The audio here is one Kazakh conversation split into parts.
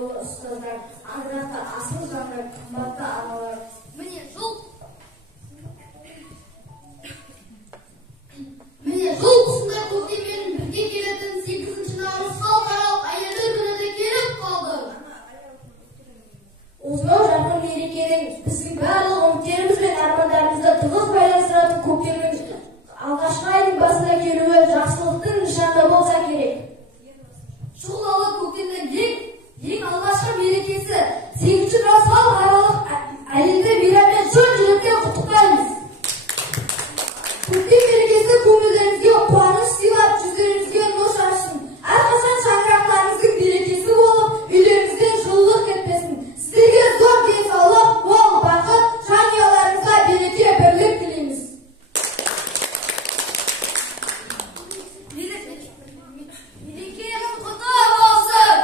аяулы ұстаздар, ардақты асыл жандар, қымбатты аналар. Міне жыл тұсында көктеммен бірге келетін 8 наурыз халықаралық әйелдер күні де келіп қалды. Осынау жарқын мерекенің біздің барлық үміттеріміз бен армандарымызды тығыз байланыстыратын көктемнің алғашқы айдың басына келуі жақсылықтың нышаны болса керек. Шұғылалы көктемнің ең алғашқы мерекесі 8 наурыз халықаралық әйелдер мейрамымен шын жүректен құттықтаймыз. Көктем мерекесі көңілдеріңізге қуаныш сыйлап, жүздеріңізге нұр шашсын. Әрқашан шаңырақтарыңыздың берекесі болып, үйлеріңізден жылылық кетпесін. Сіздерге зор денсаулық, мол бақыт, жанұяларыңызға береке, бірлік тілейміз. Мерекенің құтты болсын.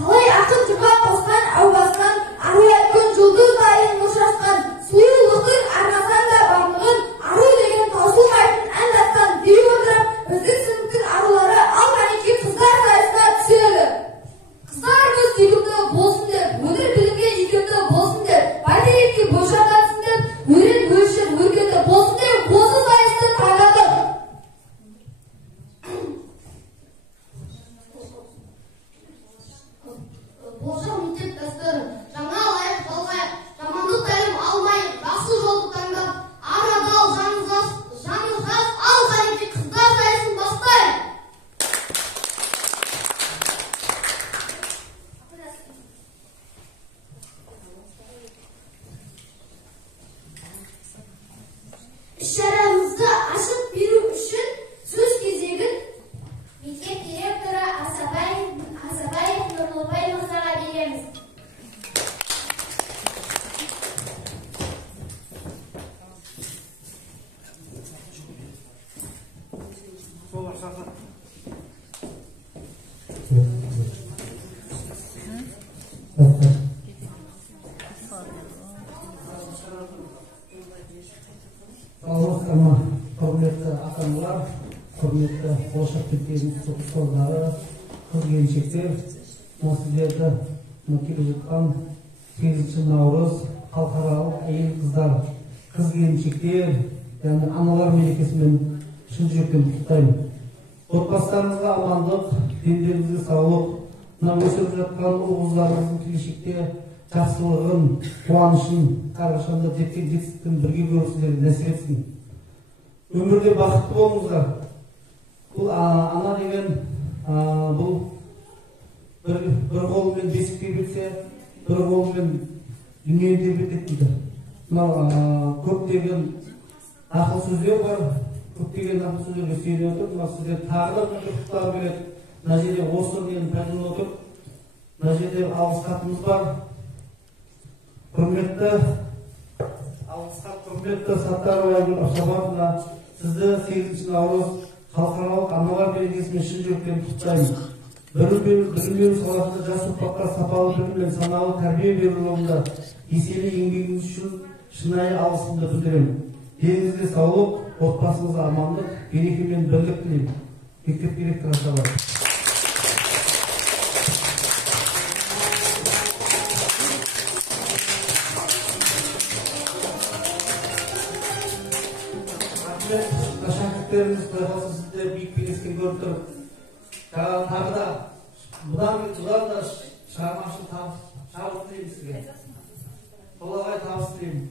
Талай ақын жұқа қосқан аубасынан, аруя күн жұлдыз айын нұршашқан, сұлулықтың арнасаң да барлығын, ару деген таусылмайтын ән дастан дей отырып, біздің сыныптың арулары ал кәнекей қыздар сайысына түседі. Қыздарымыз сүйкімді болсын деп, өнер білімге икемді болсын деп, бәйтерекке бойшататсын деп, өрен өршін өркенді болсын деп, осы сайысты таңдадық. Болжам мектеп дәстүрін жаңа лайық жалғайық, жамандық тәлім алмайық, жақсы жолды таңдап, ар адал жанымыз ал кәнекей қыздар сайысын бастайық. Іс-шарамызды ашып беру үшін сөз кезегін мектеп директоры Асабаев Нұрлыбай мырзаға береміз. Саламатсыздар, құрметті ата-аналар, құрметті болашақ мектебінің ұстаздары, қыз-келіншектер, сіздерді келе жатқан 8 наурыз халықаралық әйел қыздар, қыз-келіншектер және аналар мерекесімен шын жүректен құттықтаймын. Отбасыларыңызға амандық, дендеріңізге саулық, мына өсіп жатқан ұл-қыздарыңыздың келешекте жақсылығын, қуанышын, әрқашанда жеткен жетістіктің бірге көрісіңіздерді нәсіп етсін. Өмірде бақытты болыңыздар. Бұл ана деген бұл бір қолымен бесікке берсе, бір қолымен дүниені тербетеді дейді. Мынау көптеген ақыл сөздер бар, көптеген ақыл сөздерге сүйене отырып, мына сіздер тағы да құттықтар береді. Мына жерде осы деген пәтін отыр, мына жерде алғыс хатымыз бар. Құрметті Саттарова Абшабатовна, сізді 8 наурыз халықаралық аналар мерекесімен шын жүректен құттықтаймын. Білім беру саласында жас ұрпаққа сапалы білім мен саналы тәрбие беру жолында еселі еңбегіңіз үшін шынайы алғысымды білдіремін. Деніңізге саулық, отбасыңызға амандық, береке мен бірлік тілеймін. Мектеп директоры Асабаев. Шәкірттеріміз құдайғалсын сізді биік белеске көріп тұр. Тағы да бұдан да шығармашылық шабыт тілеймін сізге. Толағай табыс тілеймін.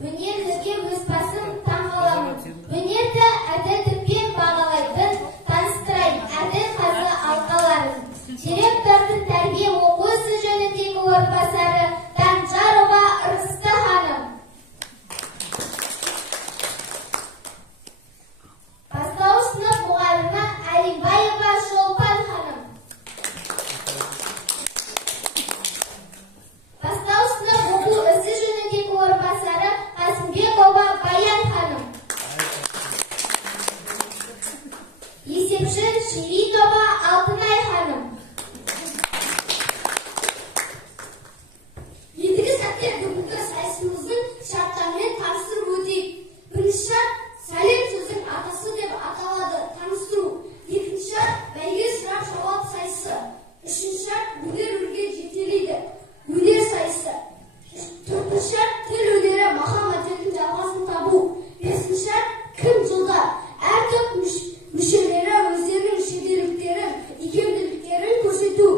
өнерлерге өз басым таңғаламын. Өнерді әділдікпен бағалайтын, таныстырайын әділ қазы алқаларын. Директордың тәрбие оқу ісі жөніндегі орынбасары Данжарова Ырысты ханым. Бастауыш сынып мұғалімі Әлимбаева Шолпан ханым. Бастауыш сынып оқу ісі жөніндегі орынбасары Қасымбекова Баян ханым. Есепші Ширинова Алтынай ханым. Ендігі сәтте бүгінгі сайысымыздың шарттарымен таныстырып өтейік. Бірінші шарт сәлем сөздің атасы деп аталады, таныстыру. Екінші шарт бәйге сұрақ жауап сайысы. Үшінші шарт өнер-өрге жетелейді, өнер сайысы. Төртінші шарт тіл өнері махамбеттің жалғасын табу. Бесінші шарт кім жылдар. Әр топ мүшелері өздерінің шеберліктерін, икемділіктерін көрсету.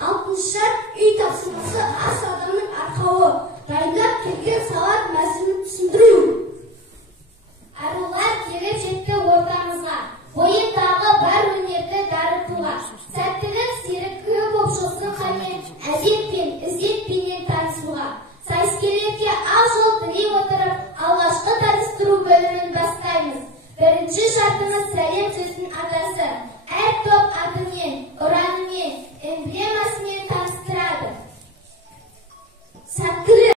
Алтыншы шарт үй тапсырмасы ас адамның арқауы. Дайындап келген сауат мәзірін түсіндіру. Арулар келіп жетті ортамызға, бойындағы бар өнерді дарытуға. Сәттілік серігі боп шоқсын қамен, әдеппен, ізетпенен танысуға. Сайыскерлерге ақ жол тілей отырып, алғашқы таныстыру бөлімін бастаймыз. Бірінші шартымыз сәлем сөздің атасы. Әр топ атымен, ұранымен, эмблемасымен таныстырады. Сәттілік.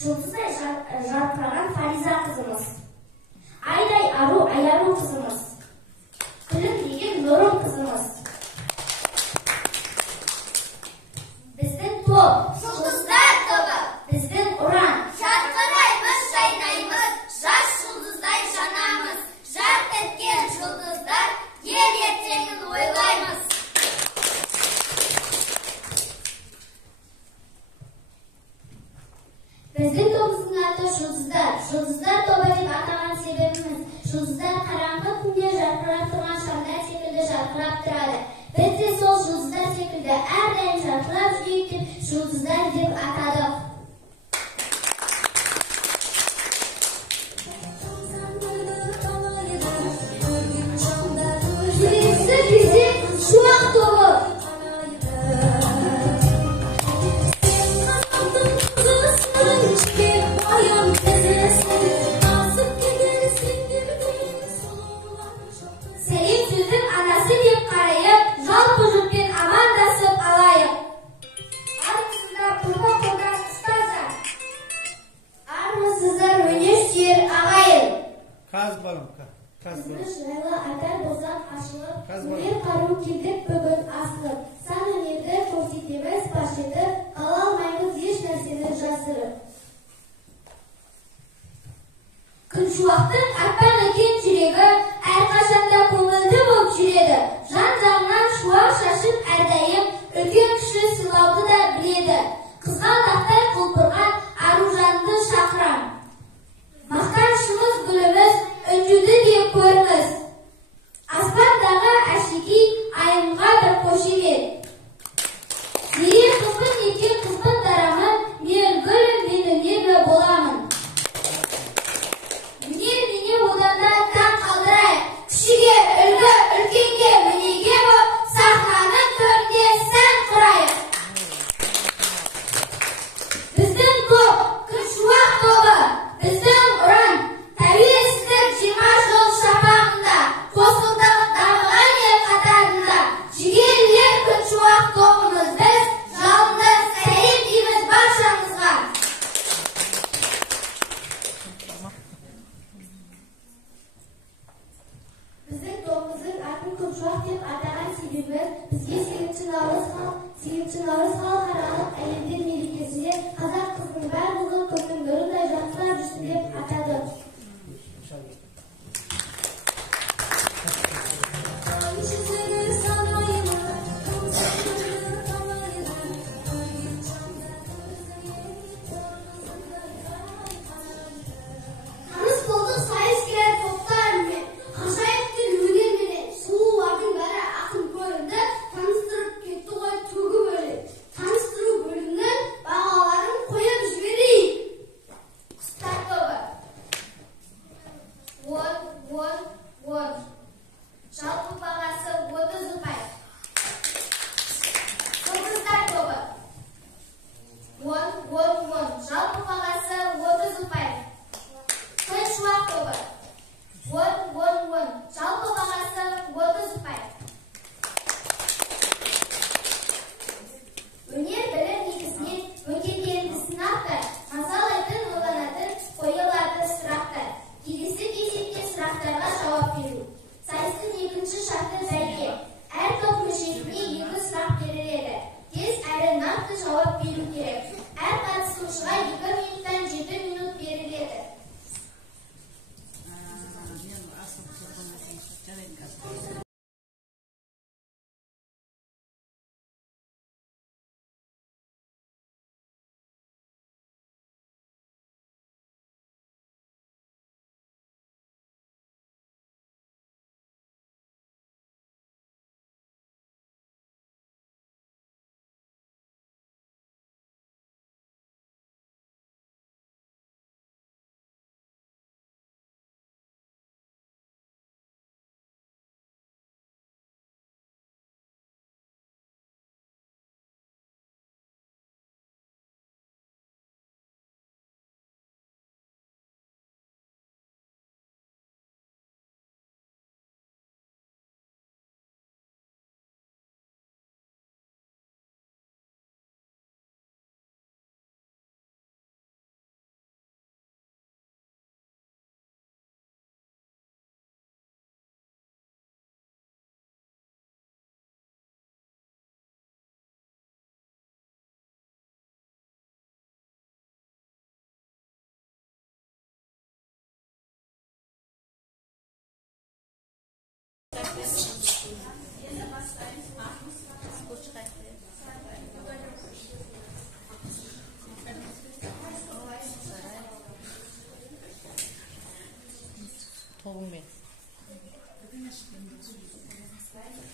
Жұлдыздай жарқыраған Фариза қызымыз. Айдай ару аяру қызымыз. Күлімдеген Нұрым қызымыз. Біздің топ, Жұлдыздар тобы, біздің ұран. жарқыраймыз, жайнаймыз, жас жұлдыздай жанамыз. Жарқ еткен жұлдыздар, ел ертеңін ойлаймыз. Біздің тобымыздың аты жұлдыздар. Жұлдыздар тобы деп атаған себебіміз, жұлдыздар қараңғы түнде жарқырап тұрған шамдар секілді жарқырап тұрады. Біз де сол жұлдыздар секілді әрдайым жарқырап жүрейік деп жұлдыздар деп атадық. Келесі кезек шуақ тобы. Сәлем сөздің анасы деп қарайып, жалпы жұртпен амандасып алайық. Армысыздар құрба құрдан ұстаздар. Армысыздар өнер сүйер ағайын. Kaz balım, kaz balım. Бізді жайлы айтар болсақ ашылып, Kaz balım. өнер қару келдік бүгін асылып. Сан өнерді көрсетеміз паш етіп, ала алмаймыз еш нәрсені жасырып. Күншуақтың аппақ екен жүрегі, әрқашанда көңілді болып жүреді. Жан-жағынан шуақ шашып әрдайым, үлкен кіші сыйлауды да біледі. Қызғалдақтай құлпырған аружанды шақырам. Мақтанышымыз гүліміз, үнжуді де көріңіз. Аспандағы әшекей айымға бір қошемет. Зере қызбын екен қызбын дарамын, мен гүлім, мен үнемі боламын. Міне оданда таң қалдырайық, кішіге үлгі, үлкенге мінеге боп, сахнаның төрінде сән құрайық. Біздің топ, күншуақ тобы, біздің ұран, тәуелсіздік 20 жыл шапағында, қосылдық дамыған ел қатарында. Жігерлер күншуақ тобымыз біз, жалынды сәлем дейміз баршаңызға. Біздің тобымыздың атын күншуақ деп атаған себебі, бізге 8 наурыз халықаралық әйелдер мерекесінде қазақ қызының барлығы көздің нұрындай жарқырап жүрсін деп атады. Таныс болдық сайыс келер топтарымен, ғажайыптың өнерменен, сұлулардың бәрі ақын көрінді, таныстырып кетті ғой төгіп өлең. Таныстыру бөлімінің бағаларын қойып жіберейік. Құстар тобы. Вот. Жалпы бағасы 30 ұпай. Жұлдыздар тобы. Жалпы бағасы 30 ұпай. Күншуақ тобы. Жалпы бағасы 30 ұпай. Өнер білім негізінен мөңкеттерді сынақты, мазалайтын ойланатын қойылады сұрақты. Келесі кезекте сұрақтарға жауап беру. Сайыстың екінші шарты бәйге. Әр топ мүшесіне 2 сұрақ беріледі. Тез әрі нақты жауап беру керек. Әр қатысушыға 2 минуттан 7 минут беріледі.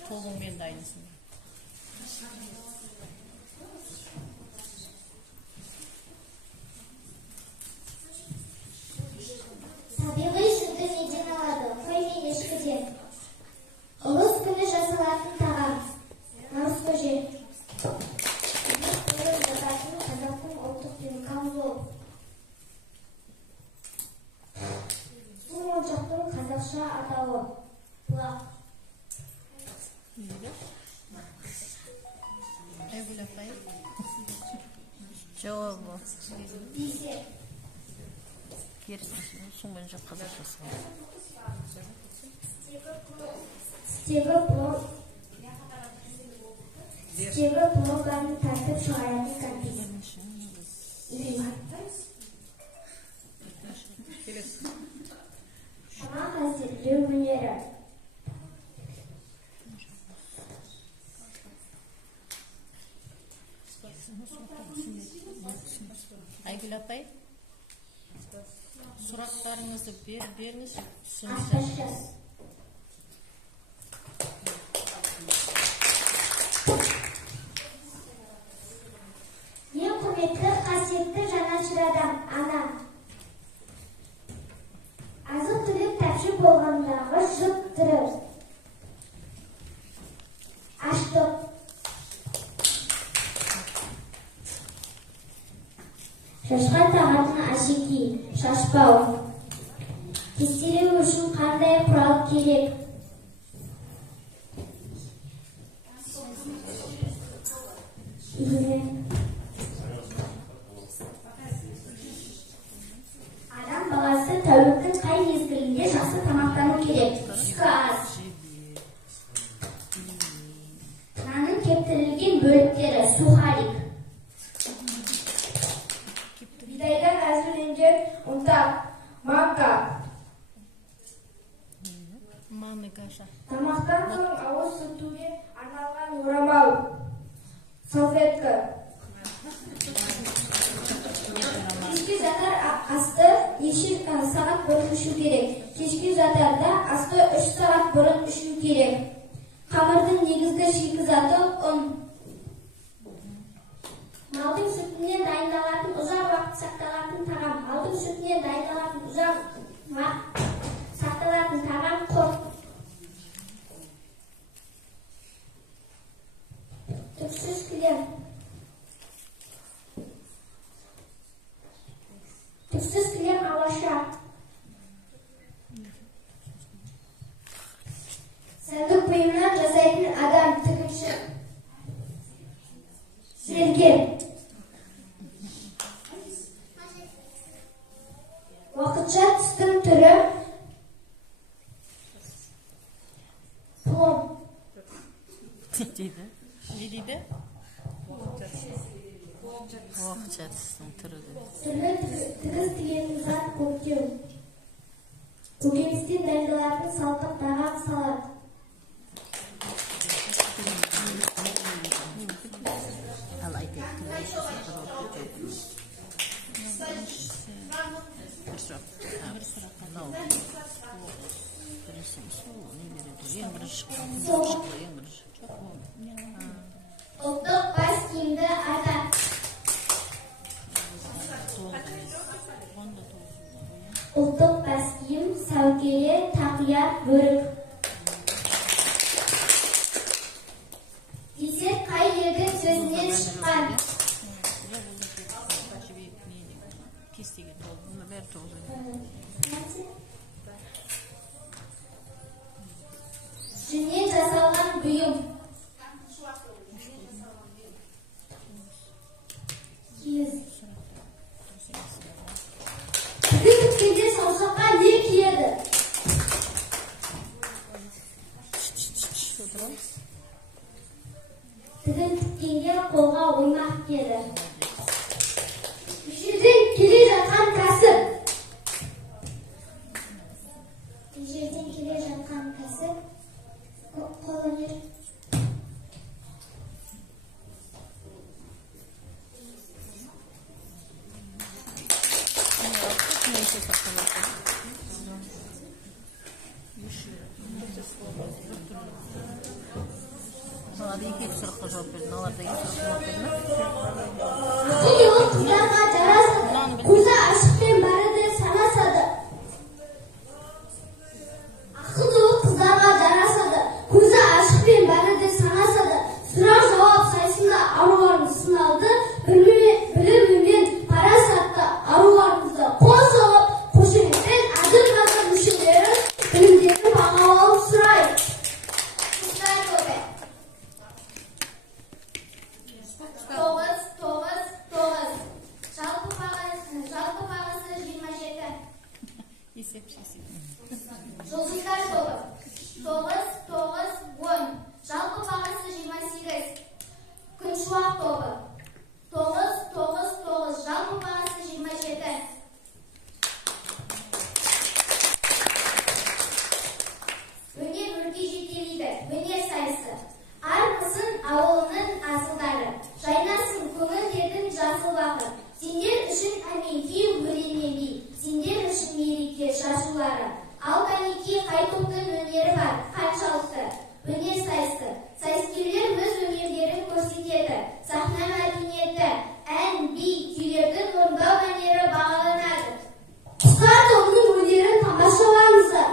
Толуңмен дайынсың. Табиғи сүтті неден алады? Қой мен ешкіден. Ұлыс күні жасалатын тағам. Наурыз көже. Жататын қазақтың ұлттық күні камзол. Су моншақтың қазақша атауы. Бұлақ. Cevabı. Dizi. Gerisi sunmayınca қазақшасы. Стебі плоғаны тартып шығаратын конфет. Тамақ әзірлеу өнері. Айгүл апай, сұрақтарыңызды беріңіз. Аспазшы. Ең құрметті, қасиетті жанашыр адам, ана. Азық-түлік тапшы болғандағы жұт тұрыр. Аштық. Шашқан тағатын ашеки, шашпау. Кестелеу үшін қандай құрал керек? Адам баласы тәуліктің қай мезгілінде жақсы тамақтану керек? Түскі ас. Нанның кептірілген бөліктері, сухарик. Бидайдан әзірленген ұнтақ, макка. Тамақтан соң ауыз сүртуге арналған орамал, салфетка. Кешке жатар асты неше сағат бұрын ішу керек? Кешке жатарда асты 3 сағат бұрын ішу керек. Қамырдың негізгі шикізаты ұн. Малдың сүтінен дайындалатын ұзақ уақыт сақталатын тағам. Малдың сүтінен дайындалатын ұзақ уақыт сақталатын тағам құрт. Түпсіз кілем. Түпсіз кілем алаша. Сәндік бұйымнан жасайтын адам, тігінші. Зергер. Уақытша түстің түрі плом. Ne dedi? Уақытша түстің түрі. Түрлі тігіз тігетін зат көктеу. Көкөністен дайындалатын салқын тағам салат. Ұлттық бас киімді ата. Ұлттық бас киім сәукеле, тақия, бөрік. Десек қай елдің сөзінен шыққан? Жүннен жасалған бұйым. Тігін тіккенде саусаққа не киеді? Тігін тіккенде қолға оймақ киеді. Ежелден келе жатқан кәсіп. Ежелден келе жатқан кәсіп Mınalarda yetiştirip bakayım. Akıl yok kızlarga жарасады. Көзі ашықпен барады санасады. Akıl yok kızlarga жарасады. Көзі ашықпен барады санасады. Сұрақ жауап сайысында аруларымыз сыналды. Білімімен парасатты аруларымызды қол соғып, қошеметпен әділ қазақ мүшелері білімдерін бағалауын сұрайды. Құстар тобы. 9. Жалпы бағасы 27. Есеп. Жұлдыздар тобы. 9, 10. Жалпы бағасы 28. Күншуақ тобы. 9. Жалпы бағасы 27. Өнер өрге жетелейді. Өнер сайысы. Армысың ауылының асылдары. Жайнасын көңілдердің жасыл бағы. Сендер үшін әменке өренеби. Сендер үшін мереке шашулары. Ал кәнеке қай топтың өнері бар, қаншалықты. Өнер сайысы. Сайыскерлер өз өнерлерін көрсетеді. Сахна мәдениеті, ән, би, күйлердің орындау мәнері бағаланады. Құстар тобының өнерін тамашалаңыздар.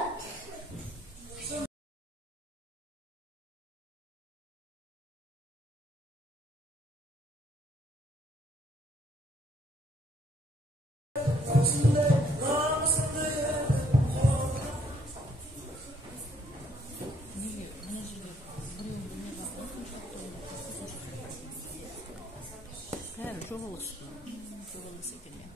Бәрі жоғалысты. Жоғалысы келген.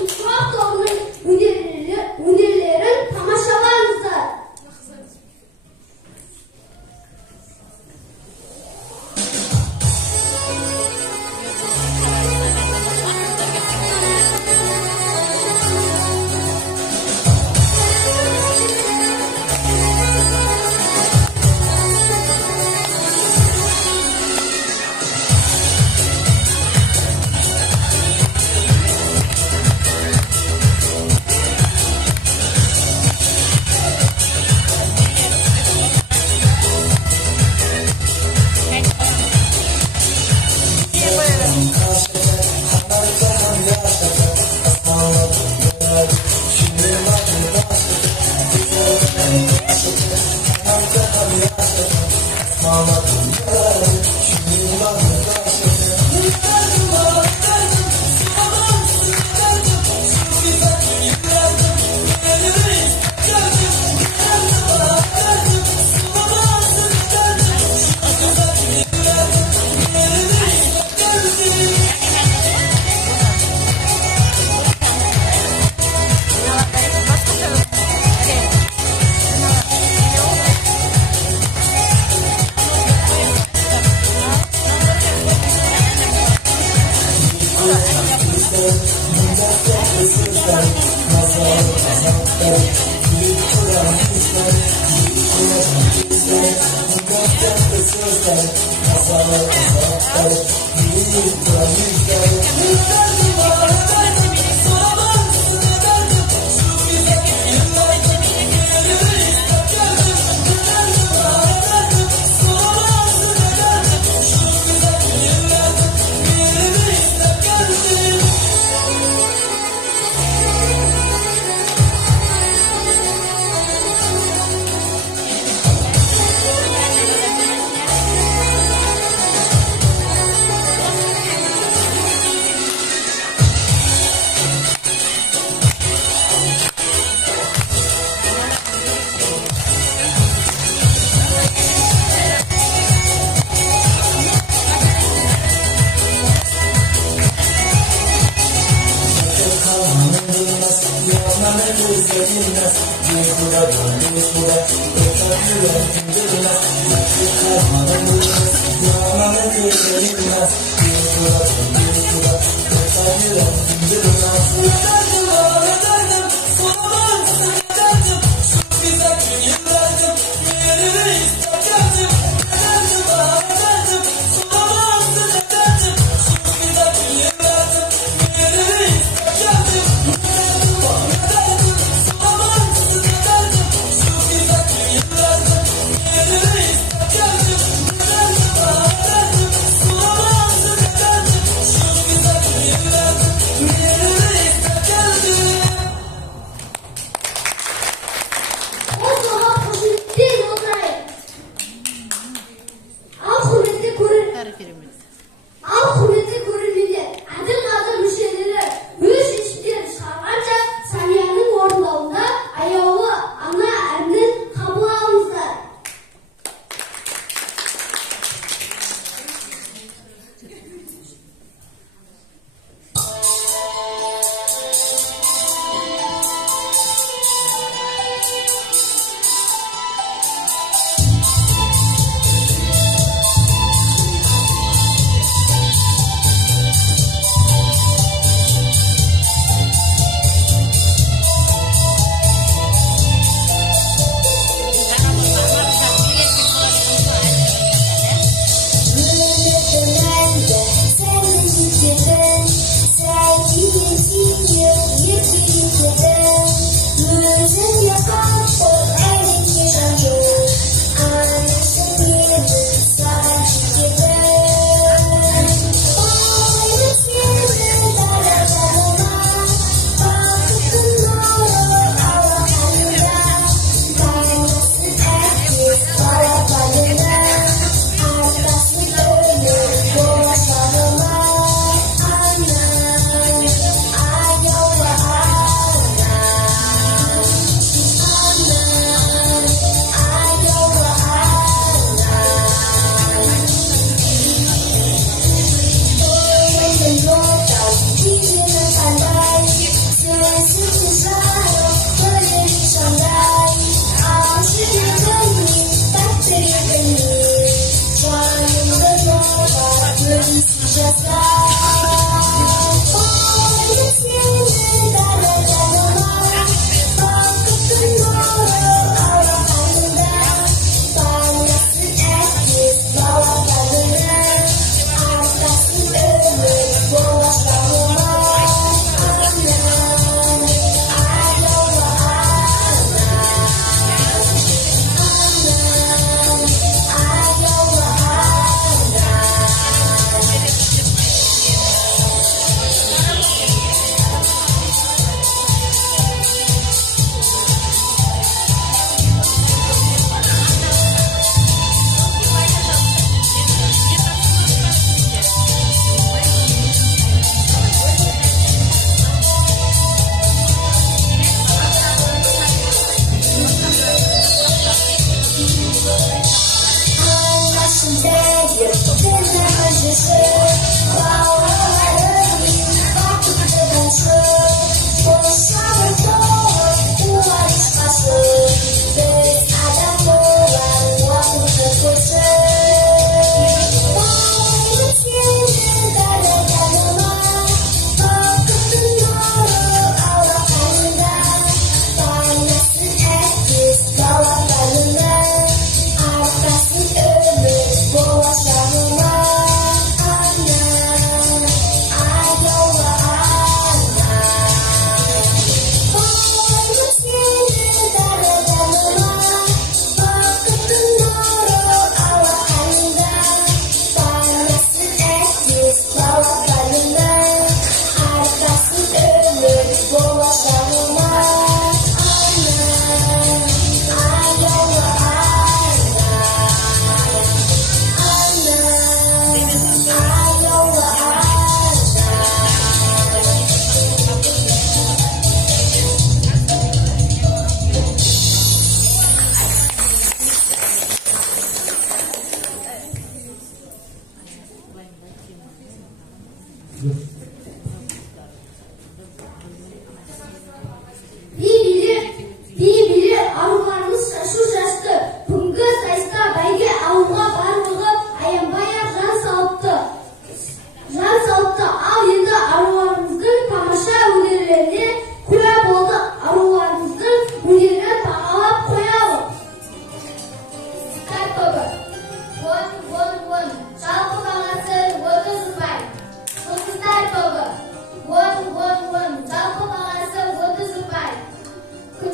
Uçmak doğru ünlülerin tamaşalarınızdır.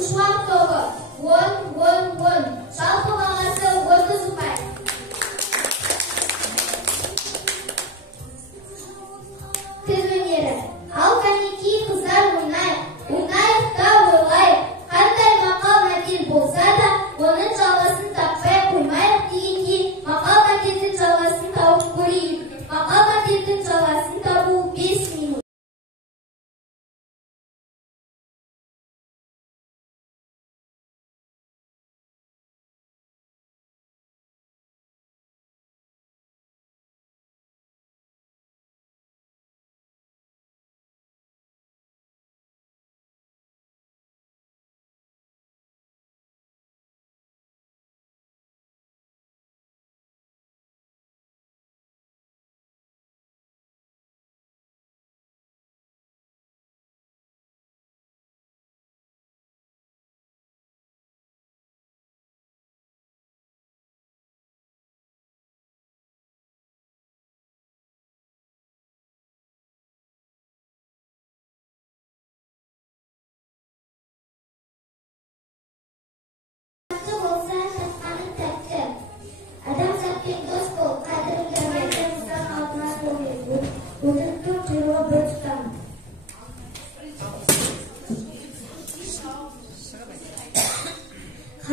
Сыншуақ тобы 10. Жалпы бағасы 30 ұпай. Кіз өнері. Ал кәнеки қыздар ойнайық та ойлайық. Қандай мақал мәтел болса да, оның жалғасын таппай қоймайық дегендей, мақал мәтелдің жалғасын тауып көрейік. Мақал мәтелдің жалғасын табу 5 минут.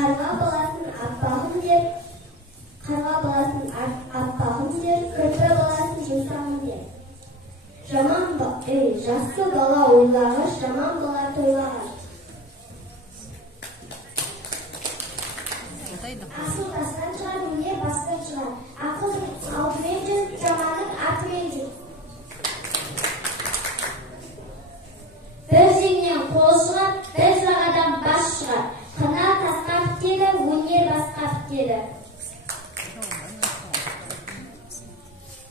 Қарға баласын аппағым дер, кірпі баласын жұмсағым дер. Жақсы бала ойлағыш, жаман бала тойлағыш. Асыл тастан шығар, өнер бастан шығар. Ақыл алдымен жүр, жаманның артымен жүр. Бір жеңнен қол шығар, бір жағадан бас шығар. Қына тасқа бітеді, өнер басқа бітеді.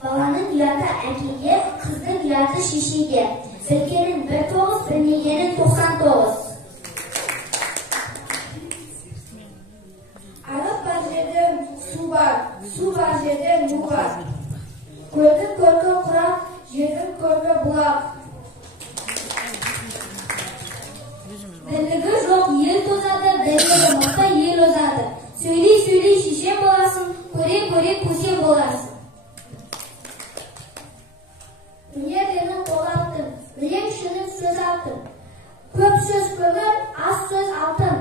Баланың ұяты әкеге, қыздың ұяты шешеге. Білгенін 1-9, білмегенін 99. Арық бар жерде су бар жерде ну бар. Көлдің көркі құрақ, жердің көркі бұлақ. Бірлігі жоқ ел тозады, бірлігі мақта ел озады. Сөйлей шешен боласың, көре көсем боласың. Өнерденің қол алтын, білем шының сөз алтын. Көп сөз көмір, аз сөз алтын.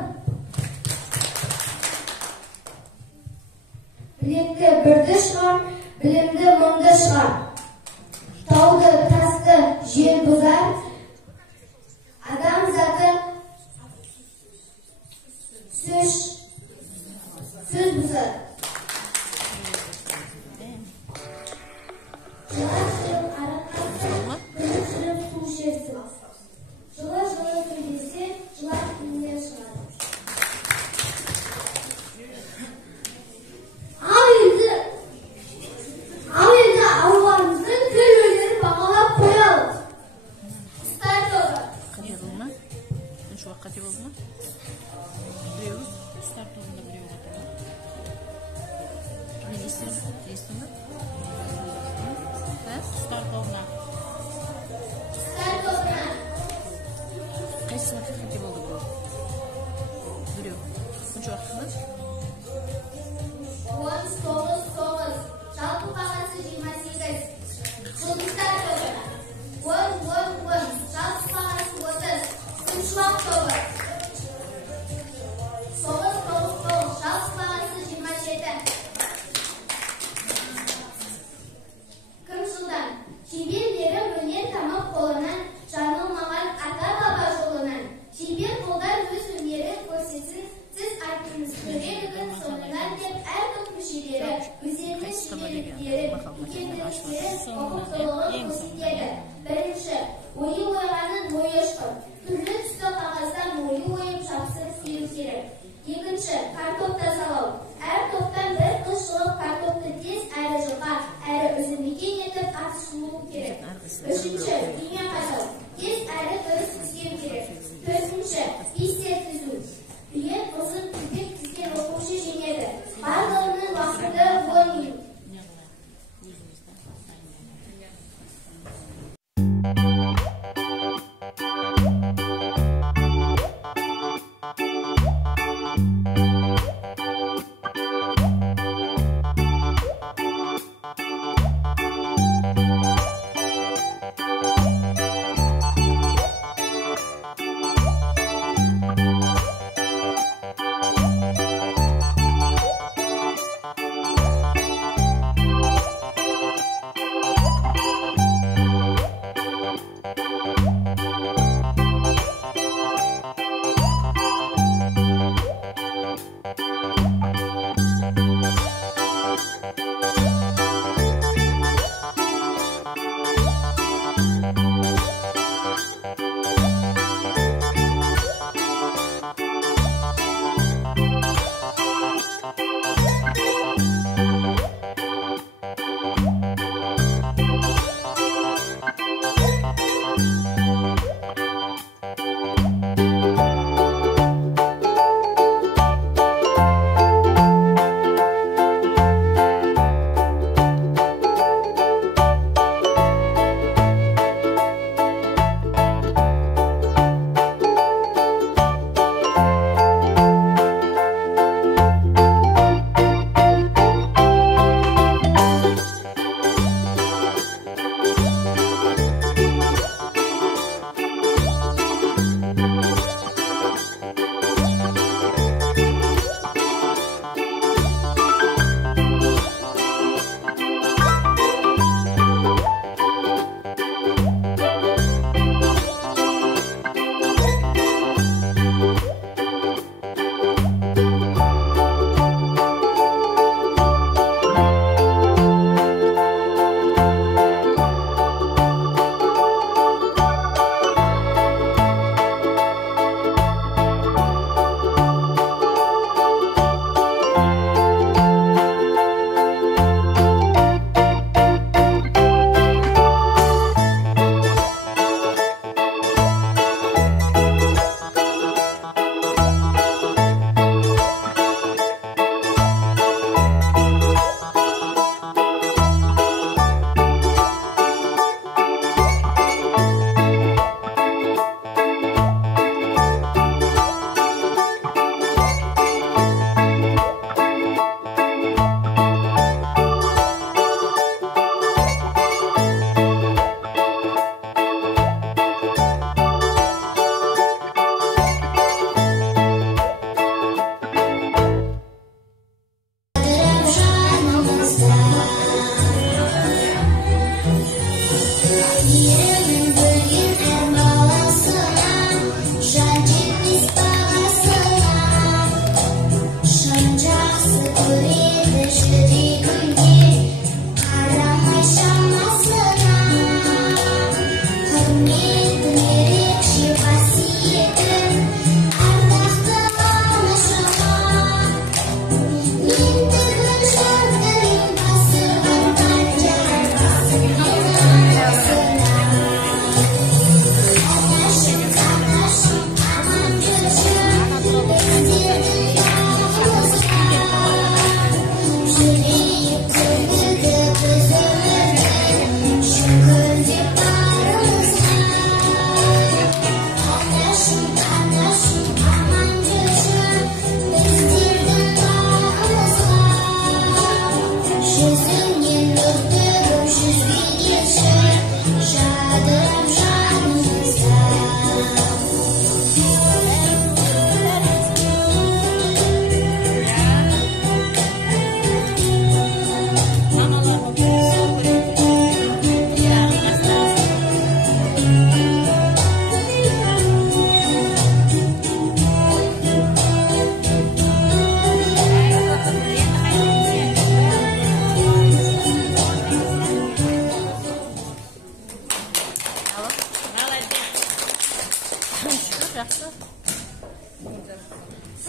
Білекті бірді шығар, білімді мұңды шығар. Тауды, тасты, жер бұзар, адам заты сөз бұзар. Жылап араққансын, күліп су ішерсің. Жылы сөйлесе, жылап күніне шығады. Ал енді ауларымыздың тіл өнерін бағалап қоялық. Старт тобы. Не болды ма? Үш уақыт қате болды ма? Біреуі старт тобында біреуі қате болды. Не естің бе? Старт тобына. Қайсы уақыт қате болды бұл? Біреу. Қанша уақыт болды? 9. Жалпы бағасы 28. Жұлдыздар тобы. 10. Жалпы бағасы 30. Сыншуақ тобы. 9. Жалпы бағасы 27.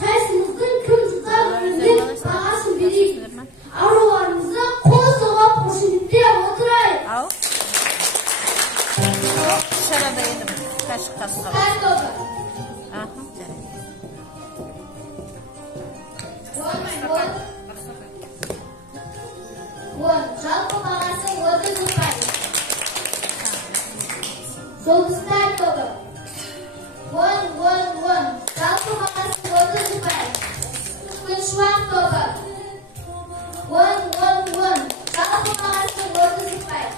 Sayısımızın kımtıklarının ağaçın biri. Arılarımıza kol soğuk poşetli oturayım. Al. Şarada yedim. Kaşık kaşık. Kaç dolar? Aha. Жалпы бағасы 30 рубль. Соғыстар тобы. Жалпы бағасы 30 рубль. Күншуан тобы. Жалпы бағасы 30 рубль.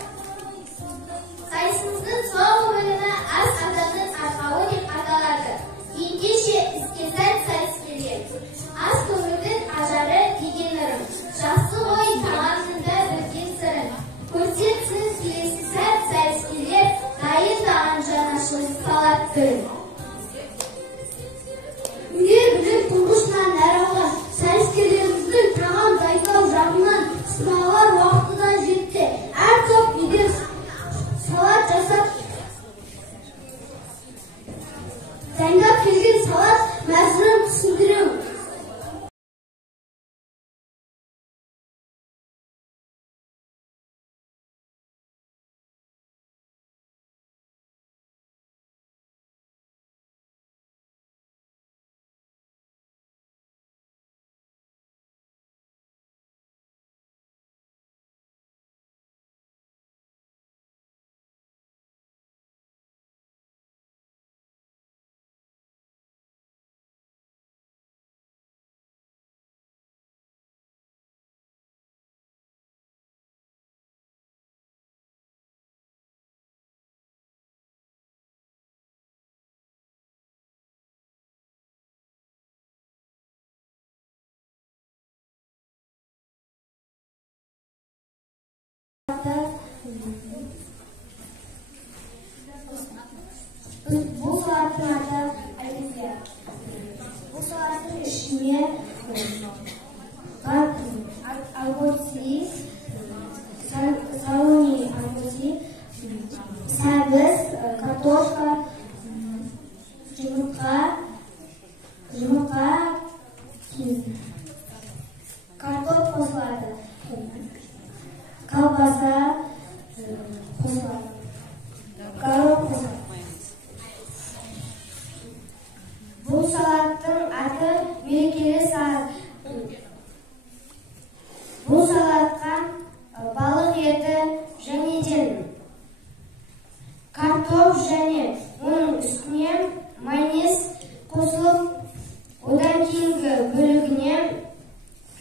Сайысымыздың соңғы бөлімі аз адамның арқауы деп аталады. Ендеше іске сәт сайыскерлер. Аз көңілдің ажары деген ырым. Жақсы ой тағамында білген сырын. Көрсетсін келесі сәт сайыскерлер, дайындаған жан Bilim. Üye bilim turmuşdan әралған сайыскерлеріміздің тағам дайындау жағынан сынағар уақытыда жетті. Әр топ егер салат жасап дайындап келген салат мәзірін түсіндіру. Bu saatlerde bu saatin içine algosi, saloni algosi, sabız, kartoşka, yumurta, kartof kosladı, kalbasa kosladı, karot kosladı. Bu salattın adı merекелі salat. Bu salatқа балық еті және де картоп және оның үстіне майонез қосылып, одан кейінгі бөлігіне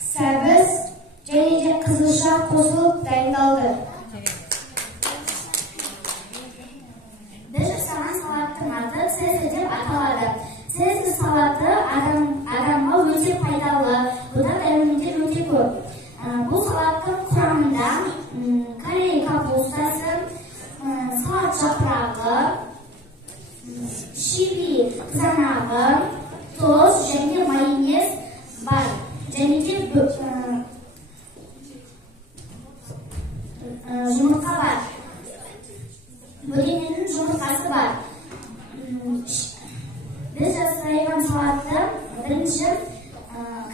сәбіз және де қызылша қосылып дайындалды. Біз жасаған салаттың аты цезарь деп аталады. Цезарь салаты адамға өте пайдалы, одан дәрумендер өте көп. Бұл салаттың құрамында корей капустасы, салат жапырағы, чили қызанағы, тұз және майонез бар. Және де жұмыртқа бар. Бөдененің жұмыртқасы бар. Біз жасайған салатты бірінші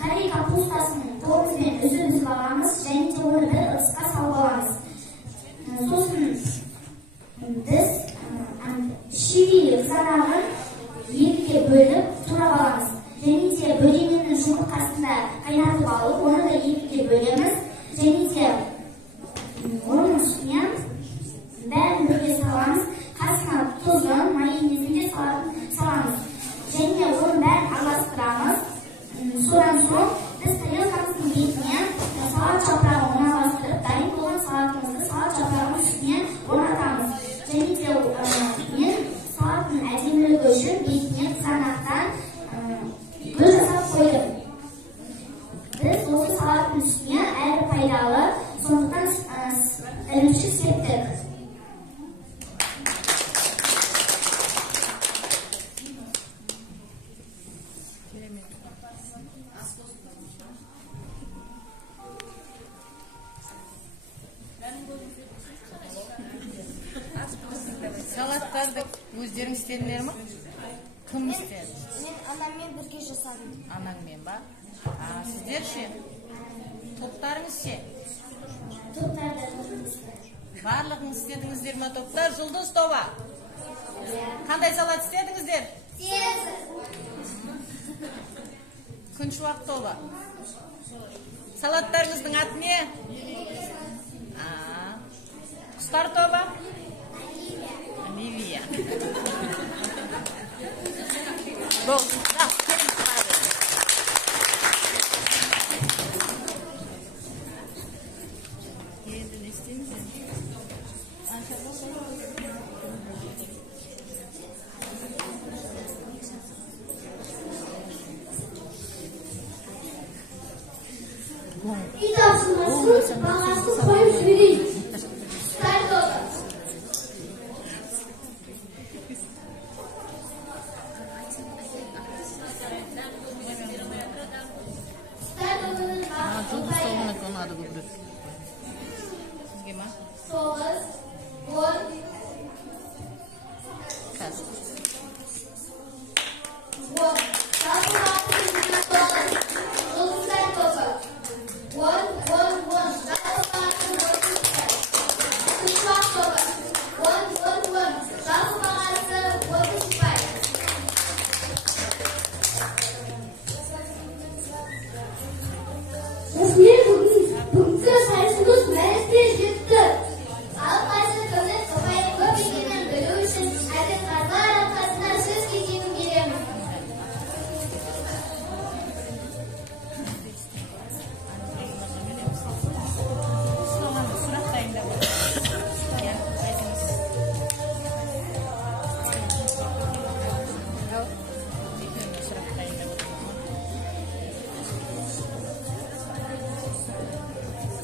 корей капустасын толығымен үзіп аламыз және де оны бір ыдысқа салып аламыз. Сосын біз чили қызанағын екіге бөліп турап аламыз. Және де бөдененің жұмыртқасын да қайнатып алып, оны да екіге бөлеміз. Және де оның үстіне бәрін бірге саламыз. Қасына тұзын, майонезін де саламыз. Және оның бәрін араластырамыз. Содан соң біз тарелкамыздың бетіне салат жапырағын орналастырып, дайын болған салатымызды салат жапырағының үстіне орнатамыз. Және де мен салаттың әдемілігі үшін бетіне қызанақтан гүл жасап қойдым. Біз осы салаттың үстіне әрі пайдалы, сондықтан ірімшік септік. Салаттарды өздерің істедіңдер ме? Кім істеді? Мен анаммен бірге жасадым. Анаңмен ба? Сіздер ше? Топтарыңыз ше? Топтарды Барлығын істедіңіздер ме топтар? Жұлдыз тоба? Қандай салат істедіңіздер? Күншуақ тоба? Салаттарыңыздың аты не? Құстар тоба? Оливия. Болды. Енді не істейміз? үй тапсырмасын бағасын қойып жіберейін.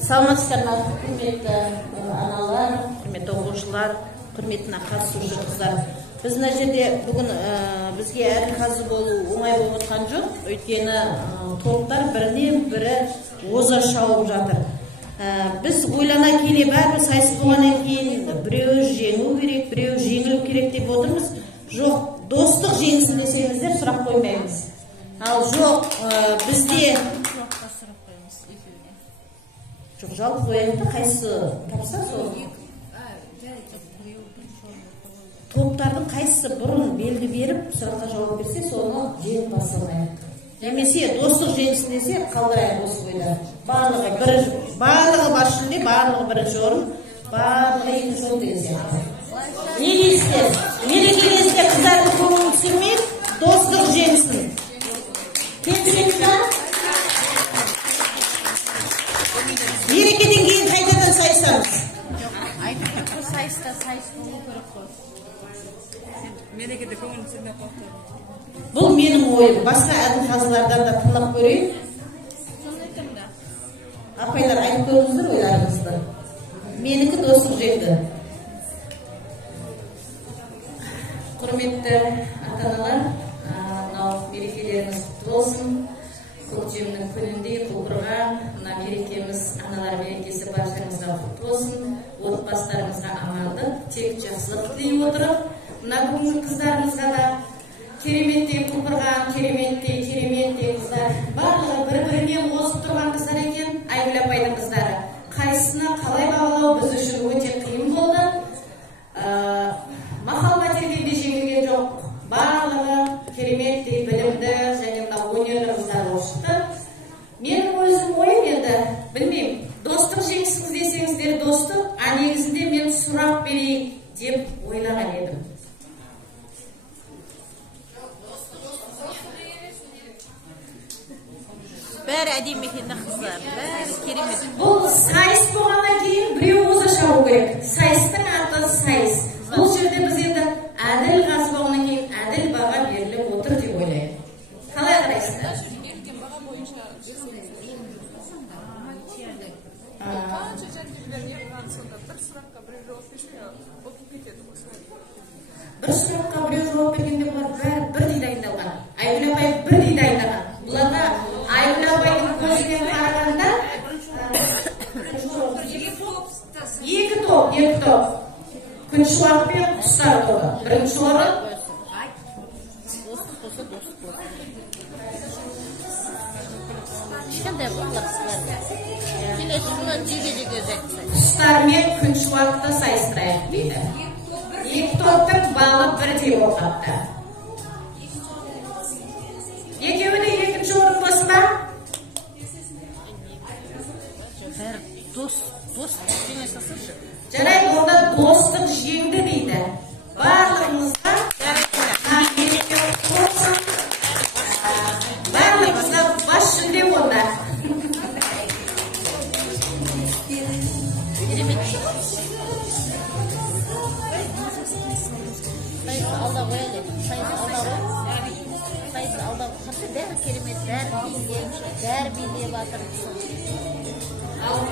Саламатсыздар ма, құрметті аналар, құрметті оқушылар, құрметті қатысушы қыздар. Біз мына жерде бүгін бізге әр қазы болу оңай болып отқан жоқ, өйткені топтар бірінен бірі оза шауып жатыр. Біз ойлана келе бәрі сайыс болғаннан кейін біреуі жеңу керек, біреуі жеңілу керек деп отырмыз. Жоқ, достық жеңсін десеңіздер сұрақ қоймаймыз. Ал жоқ, бізде жоқ, жалпы қояйық, қайсы тапса сол топтардың қайсысы бұрын белгі беріп сұраққа жауап берсе, соны жеңіп басылмайық. Немесе достық жеңсін десе, қалдырайық осы бойда. Барлығы бас жүлде, барлығы бірінші орын, барлығы екінші орын деген сияқты. Не дейсіздер? Мерекелесте қыздардың көңілін түсірмей, достық жеңсін. Келісесіздер? Мерекеден кейін қайтадан сайыстамыз. Сайыс болу керек қой. Мерекеде көңіл түсірмей қойды. Бұл менің ойым. Басқа әділ қазылардан да тыңдап көрейін. Апайлар, айтып көріңіздер ойларыңызды. Менікі достық жеңді. Құрметті ата-аналар, мынау мерекелеріңіз құтты болсын. Көктемнің күнінде құлпырған мына мерекеміз, аналар мерекесі баршаңызға құтты болсын. Отбасыларыңызға амандық, тек жақсылық тілей отырып, мына бүгінгі қыздарымызға да кереметтей құлпырған, кереметтей қыздар. Барлығы бір-бірінен озып тұрған қыздар екен. Айгүл апайдың қыздары. Қайсысына қалай бағалау біз үшін өте қиын болды. Мақал мәтелгенде жеңілген жоқ. Барлығы кереметтей білімді және өнерлі қыздар болып шықты. Менің өзім ойым енді, білмеймін, достық жеңсіңіз десеңіздер достық, а негізінде мен сұрақ берейік деп ойлаған едім. Бәрі әдемі екенді қыздар, бәрі керемет. Бұл сайыс болғаннан кейін біреу оза шабу керек. Сайыстың аты сайыс. Бұл жерде біз енді әділ қазы болғаннан кейін әділ баға беріліп отыр деп ойлаймын. Қалай қарайсыздар? Бір сұраққа біреу жауап бергенде бұлар бәрі бірдей дайындалған. Айгүл апай бірдей дайындаған. Бұларға Айгүл апайдың көзінен қарағанда екі топ. Күншуақ пен құстар тобы. Бірінші орын. Құстар мен күншуақты сайыстырайық дейді. Екі топтың балы бірдей болғапты. Екеуі де екінші орын болсын ба? Жарайды, онда достық жеңді дейді. Барлығымызға барлығымызға бас жүлде онда.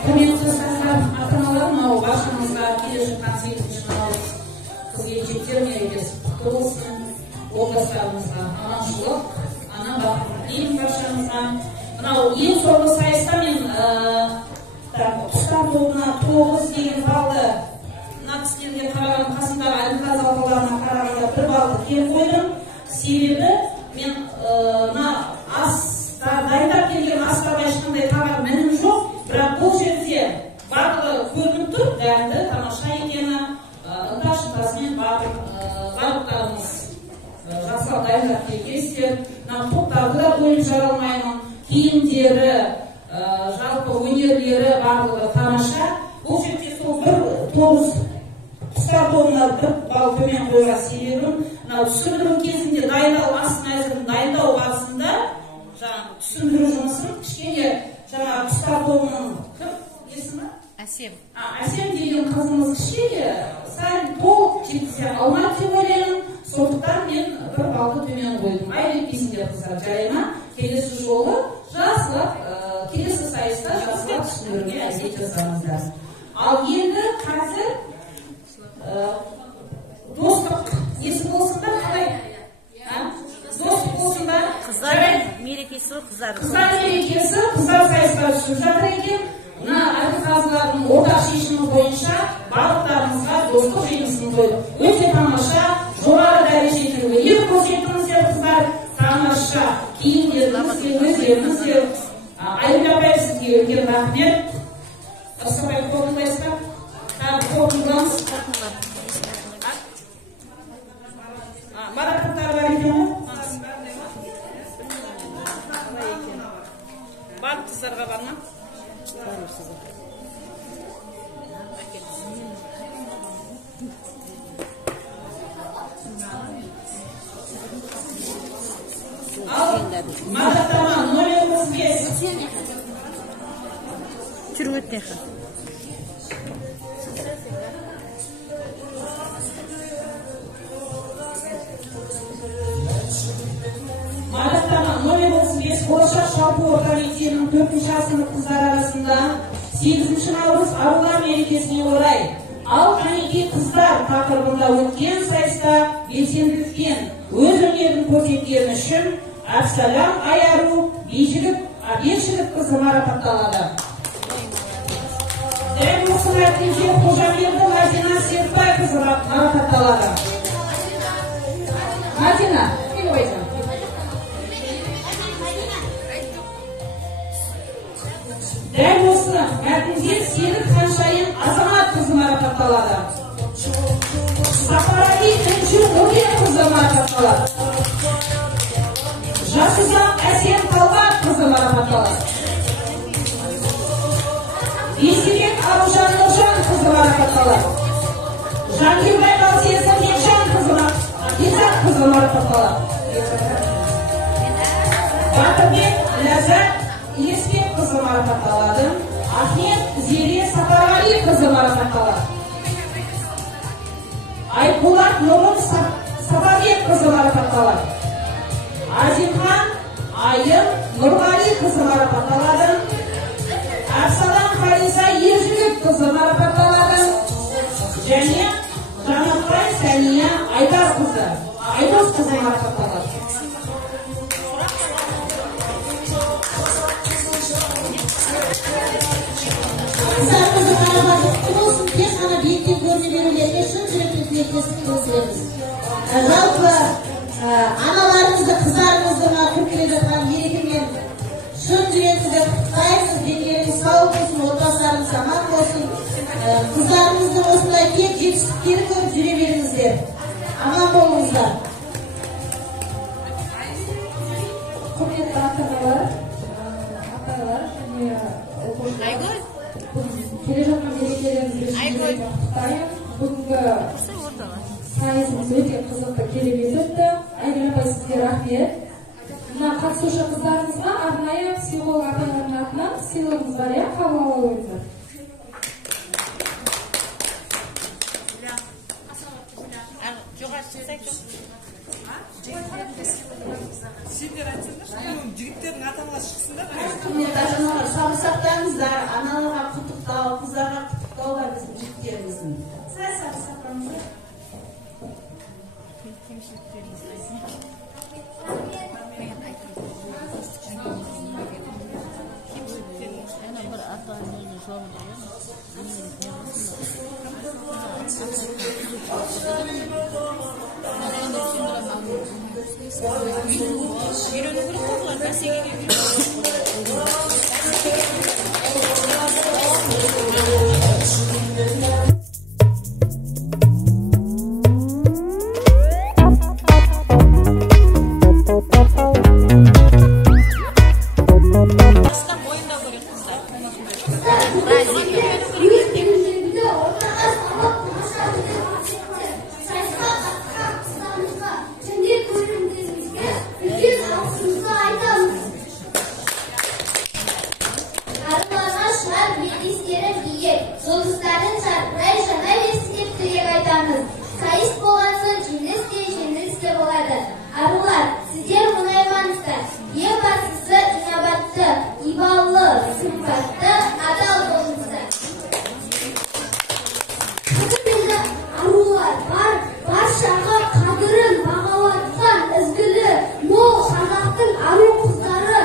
Құрметті ата-аналар, мынау баршаңызға келе жатқан сегізінші наурыз қыз-келіншектер мерекесі құтты болсын. Отбасыларымызға аманшылық, ана бақыт тілеймін баршаңызға. Мынау ең соңғы сайыста мен құстар тобына 9 деген балды, мына кісілерге қараған қасындағы әлімқазы апаларына қарағанда 1 балды кем қойдым. Себебі мен дайындап келген астарға ешқандай тағам мінім жоқ. Бірақ бұл жерде барлығы көрініп тұр, дәмді, тамаша екені, ынта-шынтасымен барлықтарымыз жақсылап дайындап келгенсіздер. Топтарды да бөліп жара алмаймын. Киімдері, жалпы өнерлері барлығы тамаша. Бұл жерде сол 9 құстар тобына 1 балл төмен қойған себебім, түсіндіру кезінде дайындау астын әзірін дайындау барысында түсіндіру жұмысын кішкене жаңа құстар тобының есімі? Әсем. Әсем деген қызымыз кішкене сәл толық жеткізе алмады деп ойлаймын. Сондықтан мен 1 балды төмен қойдым. Айбетпейсіңдер қыздар, жарайма. Келесі жолы жақсылап, келесі сайыста жақсылап түсіндіруге әрекет жасаймын. мерекесі қыздар. Қыздар мерекесі, қыздар сайысқа түсіп жатыр екен. Мына әлгі қазылардың ортақ шешімі бойынша барлықтарыңызға достық жиынсын қойдық. Өте тамаша, жоғары дәрежедегі ел көрсеттіңіздер қыздар. Тамаша киімдеріңіз де, өздеріңіз де. Айгүл апай, сізге үлкен рахмет. Ырсапай қорытындайсыздар. Тағы қорытындамыз. Марапаттар бар екен ғой? Бар қыздарға бар ма? Ал марапаттама номер 35. Жүріп өтті. Марапаттама номер 35 болашақ жалпы орта мектебінің 4-ші сынып қыздар арасында 8 наурыз арулар мерекесіне орай ал қанекей қыздар тақырыбында өткен сайыста белсенділікпен өз өнерін көрсеткені үшін Әбсалам Айару Бекжігіт қызы марапатталады. Дәл осы мәртебе Қожамберді Мадина Серікбайқызы марапатталады. Мадина, кел қойсаң. Дәл осы мәртебе Серік Ханшайым Азамат қызы марапатталады. Сапарали Өген қызы марапатталады. Жасызақ Әсен Талғат қызы марапатталады. Есерек Аружан Нұржан қызы марапатталады. Жанкелбай Балсияса Бекжан қызы марапатталады. Батырбек Ләззат Есбек қызы марапатталады. Ахмет Зере Сапарали қызы марапатталады. Айқулат Нұрын Сапарбек қызы марапатталады. Азимхан Айым Нұрғали қызы марапатталады. Әбсалам Хариза Ержігіт қызы марапатталады. Және Жанатбай Сәния Айдос қызы марапатталады. Қыздарымызды қарабаты құтты болсын, тек қана биіктен көріне берулерге шын жүрекпен тілектестік білдіреміз. Жалпы аналарымызды, қыздарымызды кіріп келе жатқан мерекемен шын жүрегімізді құттықтаймыз. Денелеріңіз сау болсын, отбасыларыңыз аман болсын. Қыздарымызды осындай тек жетістіктері көріп жүре беріңіздер. Аман болыңыздар. Құрметті ата-аналар, апайлар және оқушылар. Келе жатқан мерекелеріңізді шын құттықтаймын. Бүгінгі сайысымыз өте қызықты керемет өтті. Айгүл апай, сізге рахмет. Мына қатысушы қыздарымызға арнайы психолог апайлардың атынан сыйлығымыз бар, қабыл ала қойыңыздар. Сендер айтсаңдар, жігіттердің ата-аналары шықсындар. Құрметті ата-аналар, сау сақтаңыздар. Аналарға құттықтау, қыздарға құттықтау бар біздің жігіттеріміздің. Сау сақтаңыздар. Barşaға қадырын бағалатқан ізгілі мол қазақтың ару қыздары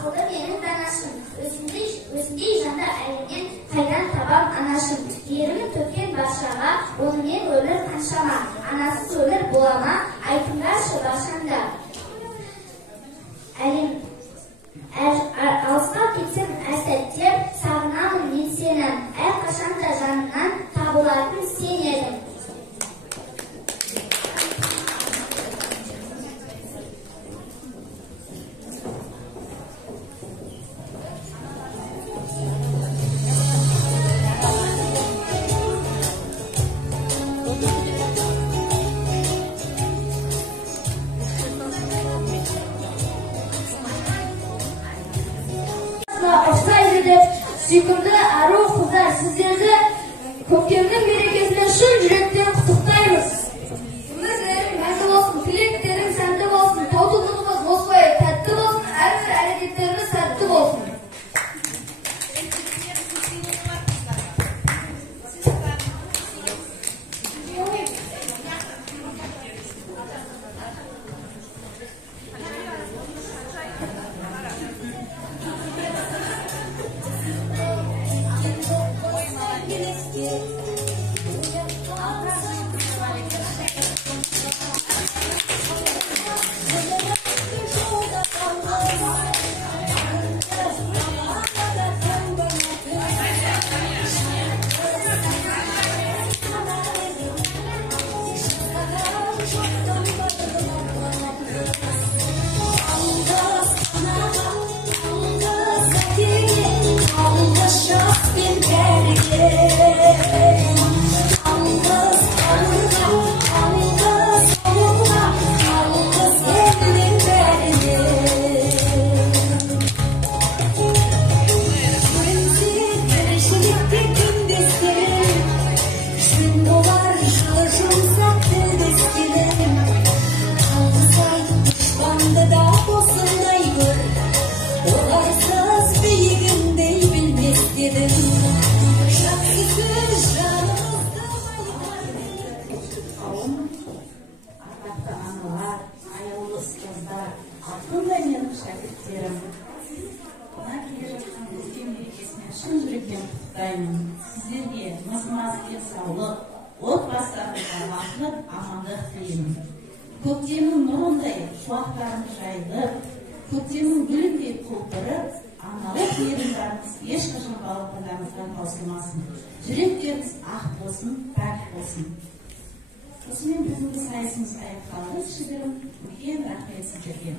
ақылды менің данашым, өзіндей жанды әлемнен қайдан табам анашым. Ерімін төккен баршаға, онымен өмір қаншама, анасыз өмір болама, айтыңдаршы баршаңда. Алысқа кетсем әр сәтте, сағынамын мен сені, әрқашанда жанымнан табылатын сен едің. Сүйкімді ару қыздар, сіздерді көктемнің мерекесімен шын жүректен құттықтаймыз. Өмірлерің мәнді болсын, тілектерің сәнді болсын, таутылығымыз осылай тәтті болсын, әрбір әрекеттеріміз сәтті болсын. Сіздерге мыз-маз денсаулық, отбасыларыңызға бақыт, амандық тілеймін. Көктемнің нұрындай шуақтарыңыз жайылып, көктемнің гүліндей құлпырып, аналық мейірімдарыңыз ешқашан балапандарыңыздан таусылмасын. Жүректеріңіз ақ болсын, пәк болсын. Осымен бүгінгі сайысымыз аяқталды. Кішігірім үлкен рахмет сіздерге.